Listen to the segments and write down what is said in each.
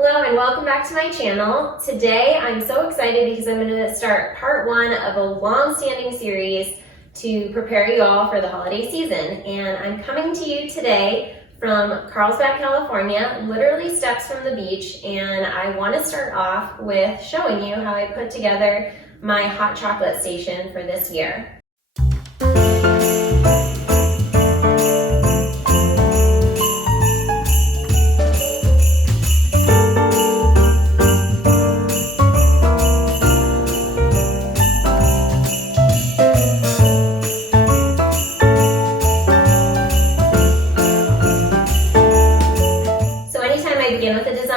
Hello and welcome back to my channel. Today I'm so excited because I'm going to start part one of a long-standing series to prepare you all for the holiday season. And I'm coming to you today from Carlsbad, California, literally steps from the beach. And I want to start off with showing you how I put together my hot chocolate station for this year.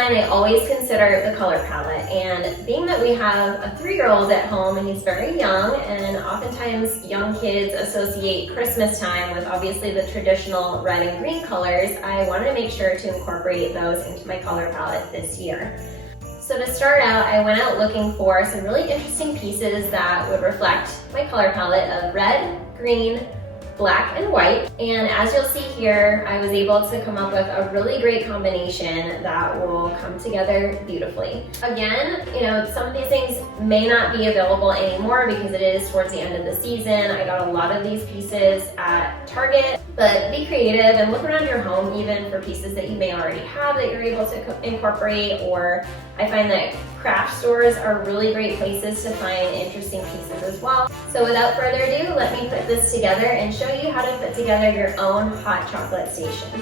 I always consider the color palette, and being that we have a 3-year-old at home and he's very young, and oftentimes young kids associate Christmas time with obviously the traditional red and green colors, I wanted to make sure to incorporate those into my color palette this year. So to start out, I went out looking for some really interesting pieces that would reflect my color palette of red, green, black, and white. And as you'll see here, I was able to come up with a really great combination that will come together beautifully. Again, some of these things may not be available anymore because it is towards the end of the season. I got a lot of these pieces at Target, but be creative and look around your home even for pieces that you may already have that you're able to incorporate, or I find that craft stores are really great places to find interesting pieces as well. So without further ado, let me put this together and show you how to put together your own hot chocolate station.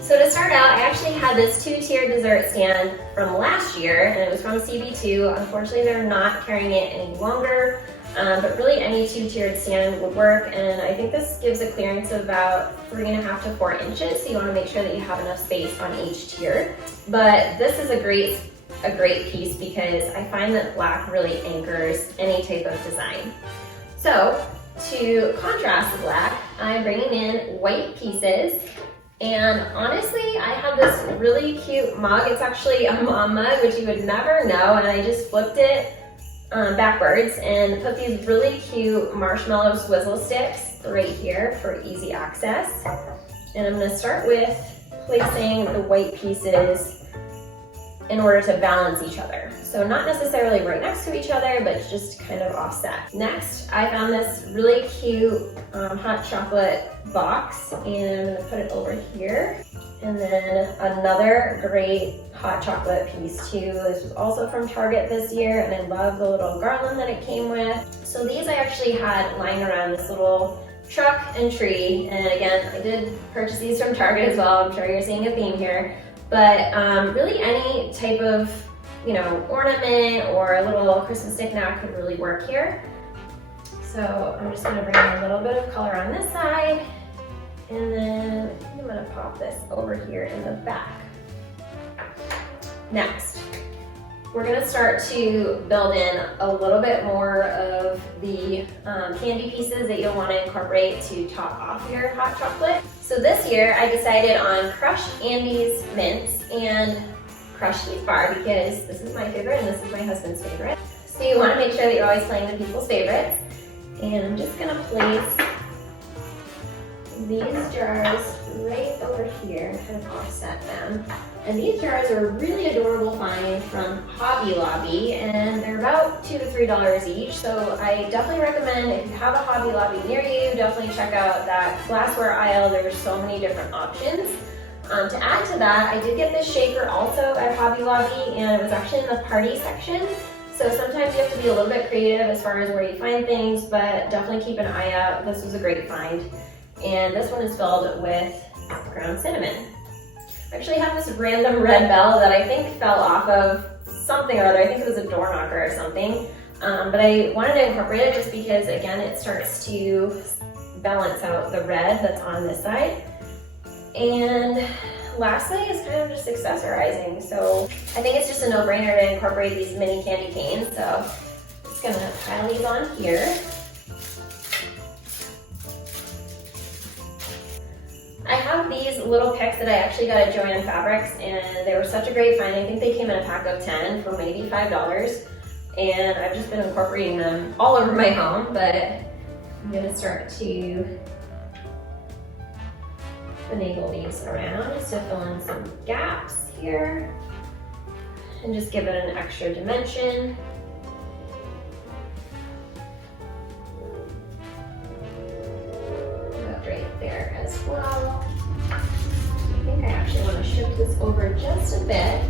So to start out, I actually had this 2-tier dessert stand from last year, and it was from CB2. Unfortunately, they're not carrying it any longer, but really any 2-tiered stand would work, and I think this gives a clearance of about 3.5 to 4 inches, so you want to make sure that you have enough space on each tier. But this is a great piece because I find that black really anchors any type of design. So to contrast the black, I'm bringing in white pieces. And honestly, I have this really cute mug. It's actually a mom mug, which you would never know, and I just flipped it backwards and put these really cute marshmallow swizzle sticks right here for easy access. And I'm going to start with placing the white pieces in order to balance each other. So not necessarily right next to each other, but just kind of offset. Next, I found this really cute hot chocolate box, and I'm gonna put it over here. And then another great hot chocolate piece too. This was also from Target this year, and I love the little garland that it came with. So these I actually had lying around this little truck and tree. And again, I did purchase these from Target as well. I'm sure you're seeing a theme here. But really any type of, ornament or a little Christmas knickknack could really work here. So I'm just gonna bring in a little bit of color on this side, and then I'm gonna pop this over here in the back. Next, we're gonna start to build in a little bit more of the candy pieces that you'll wanna incorporate to top off your hot chocolate. So this year I decided on crushed Andes mints and crushed Heath Bar because this is my favorite and this is my husband's favorite. So you wanna make sure that you're always playing the people's favorites. And I'm just gonna place these jars right over here and kind of offset them. And these jars are a really adorable find from Hobby Lobby, and they're about $2 to $3 each. So I definitely recommend, if you have a Hobby Lobby near you, definitely check out that glassware aisle. There's so many different options. To add to that, I did get this shaker also at Hobby Lobby, and it was actually in the party section. So sometimes you have to be a little bit creative as far as where you find things, but definitely keep an eye out. This was a great find. And this one is filled with ground cinnamon. I actually have this random red bell that I think fell off of something or other. I think it was a door knocker or something. But I wanted to incorporate it just because, again, it starts to balance out the red that's on this side. And lastly is kind of just accessorizing. So I think it's just a no-brainer to incorporate these mini candy canes. So I'm just gonna pile these on here. I have these little picks that I actually got at Joann Fabrics, and they were such a great find. I think they came in a pack of 10 for maybe $5. And I've just been incorporating them all over my home, but I'm gonna start to finagle these around just to fill in some gaps here and just give it an extra dimension. About right there as well. I think I actually want to shift this over just a bit.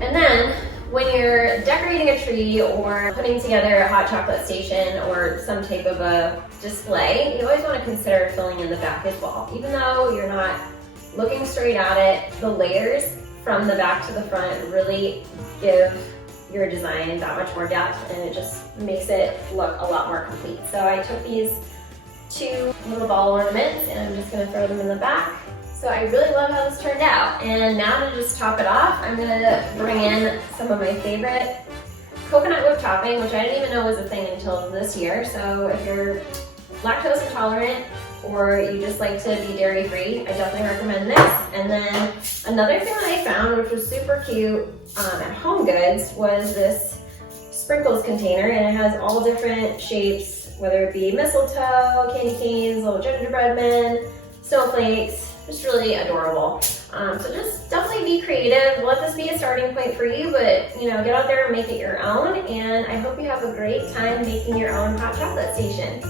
And then when you're decorating a tree or putting together a hot chocolate station or some type of a display, you always want to consider filling in the back as well. Even though you're not looking straight at it, the layers from the back to the front really give your design that much more depth, and it just makes it look a lot more complete. So I took these 2 little ball ornaments and I'm just going to throw them in the back. So I really love how this turned out. And now to just top it off, I'm gonna bring in some of my favorite coconut whipped topping, which I didn't even know was a thing until this year. So if you're lactose intolerant or you just like to be dairy free, I definitely recommend this. And then another thing that I found, which was super cute at Home Goods, was this sprinkles container, and it has all different shapes, whether it be mistletoe, candy canes, little gingerbread men, snowflakes. Just really adorable. So just definitely be creative. Let this be a starting point for you, but get out there and make it your own. And I hope you have a great time making your own hot chocolate station.